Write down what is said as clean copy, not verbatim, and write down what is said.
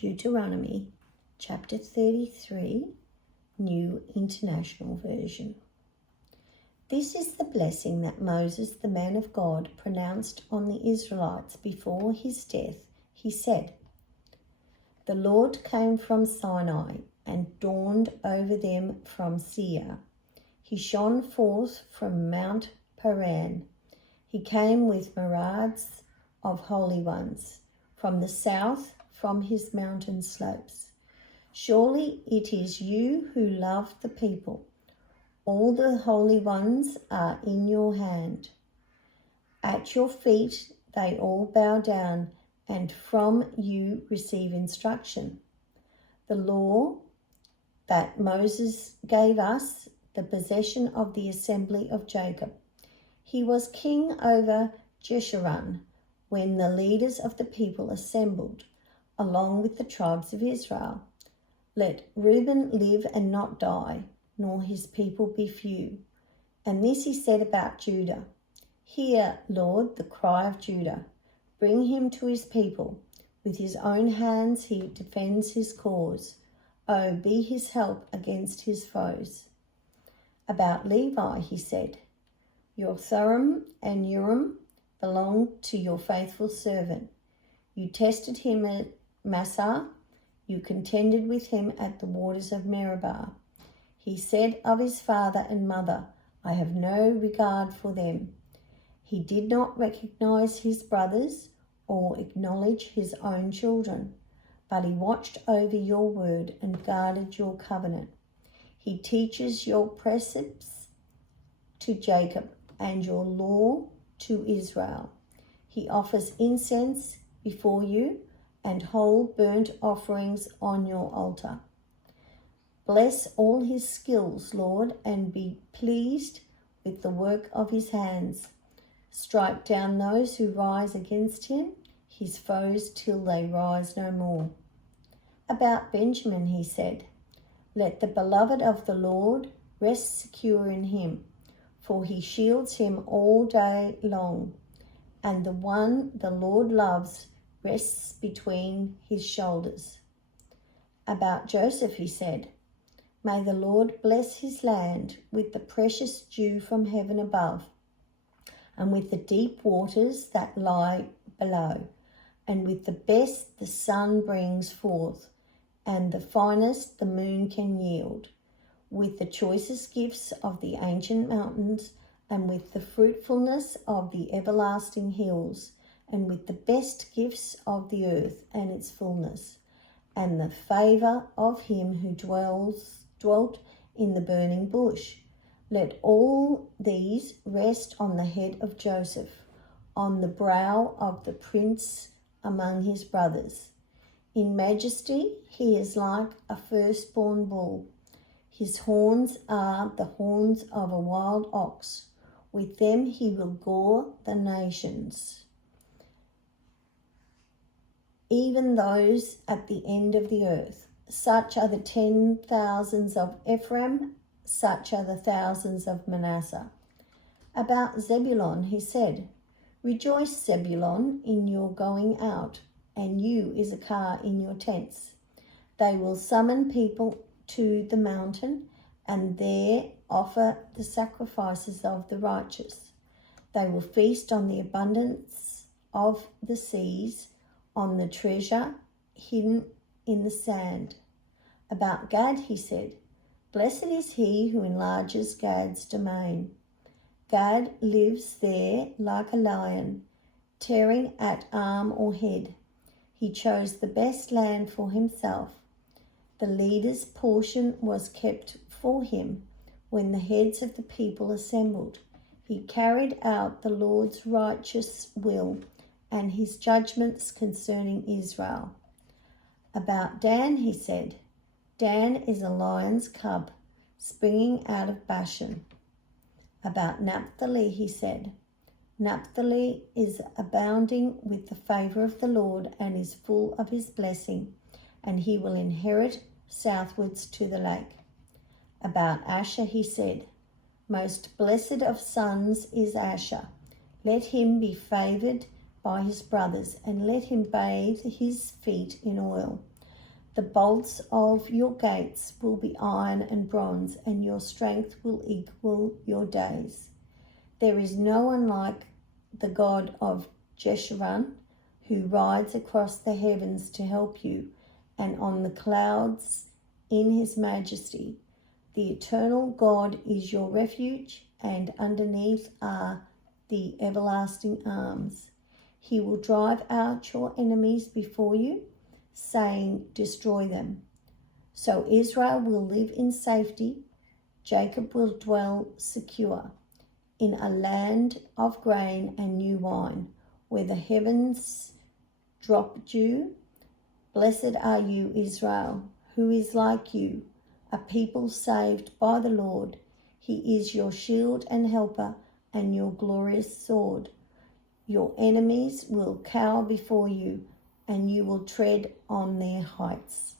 Deuteronomy chapter 33, New International Version. This is the blessing that Moses, the man of God, pronounced on the Israelites before his death. He said, "The Lord came from Sinai and dawned over them from Seir. He shone forth from Mount Paran. He came with myriads of holy ones from the south, from his mountain slopes. Surely it is you who love the people. All the holy ones are in your hand. At your feet they all bow down, and from you receive instruction. The law that Moses gave us, the possession of the assembly of Jacob. He was king over Jeshurun when the leaders of the people assembled, along with the tribes of Israel. Let Reuben live and not die, nor his people be few." And this he said about Judah. "Hear, Lord, the cry of Judah. Bring him to his people. With his own hands he defends his cause. Oh, be his help against his foes." About Levi he said, "Your Thummim and Urim belong to your faithful servant. You tested him at Massah. You contended with him at the waters of Meribah. He said of his father and mother, 'I have no regard for them.' He did not recognize his brothers or acknowledge his own children, but he watched over your word and guarded your covenant. He teaches your precepts to Jacob and your law to Israel. He offers incense before you and whole burnt offerings on your altar. Bless all his skills, Lord, and be pleased with the work of his hands. Strike down those who rise against him, his foes, till they rise no more." About Benjamin he said, "Let the beloved of the Lord rest secure in him, for he shields him all day long, and the one the Lord loves rests between his shoulders." About Joseph he said, "May the Lord bless his land with the precious dew from heaven above, and with the deep waters that lie below, and with the best the sun brings forth, and the finest the moon can yield, with the choicest gifts of the ancient mountains, and with the fruitfulness of the everlasting hills, and with the best gifts of the earth and its fullness, and the favour of him who dwelt in the burning bush. Let all these rest on the head of Joseph, on the brow of the prince among his brothers. In majesty he is like a firstborn bull. His horns are the horns of a wild ox. With them he will gore the nations, even those at the end of the earth. Such are the 10,000s of Ephraim, such are the thousands of Manasseh." About Zebulun he said, "Rejoice, Zebulun, in your going out, and you, Issachar, in your tents. They will summon people to the mountain, and there offer the sacrifices of the righteous. They will feast on the abundance of the seas, on the treasure hidden in the sand." About Gad he said, "Blessed is he who enlarges Gad's domain. Gad lives there like a lion, tearing at arm or head. He chose the best land for himself. The leader's portion was kept for him when the heads of the people assembled. He carried out the Lord's righteous will and his judgments concerning Israel." About Dan he said, "Dan is a lion's cub, springing out of Bashan." About Naphtali he said, "Naphtali is abounding with the favour of the Lord and is full of his blessing, and he will inherit southwards to the lake." About Asher he said, "Most blessed of sons is Asher. Let him be favoured by his brothers, and let him bathe his feet in oil. The bolts of your gates will be iron and bronze, and your strength will equal your days. There is no one like the God of Jeshurun, who rides across the heavens to help you, and on the clouds in his majesty. The eternal God is your refuge, and underneath are the everlasting arms. He will drive out your enemies before you, saying, destroy them. So Israel will live in safety, Jacob will dwell secure, in a land of grain and new wine, where the heavens drop dew. Blessed are you, Israel, who is like you, a people saved by the Lord. He is your shield and helper and your glorious sword. Your enemies will cower before you, and you will tread on their heights.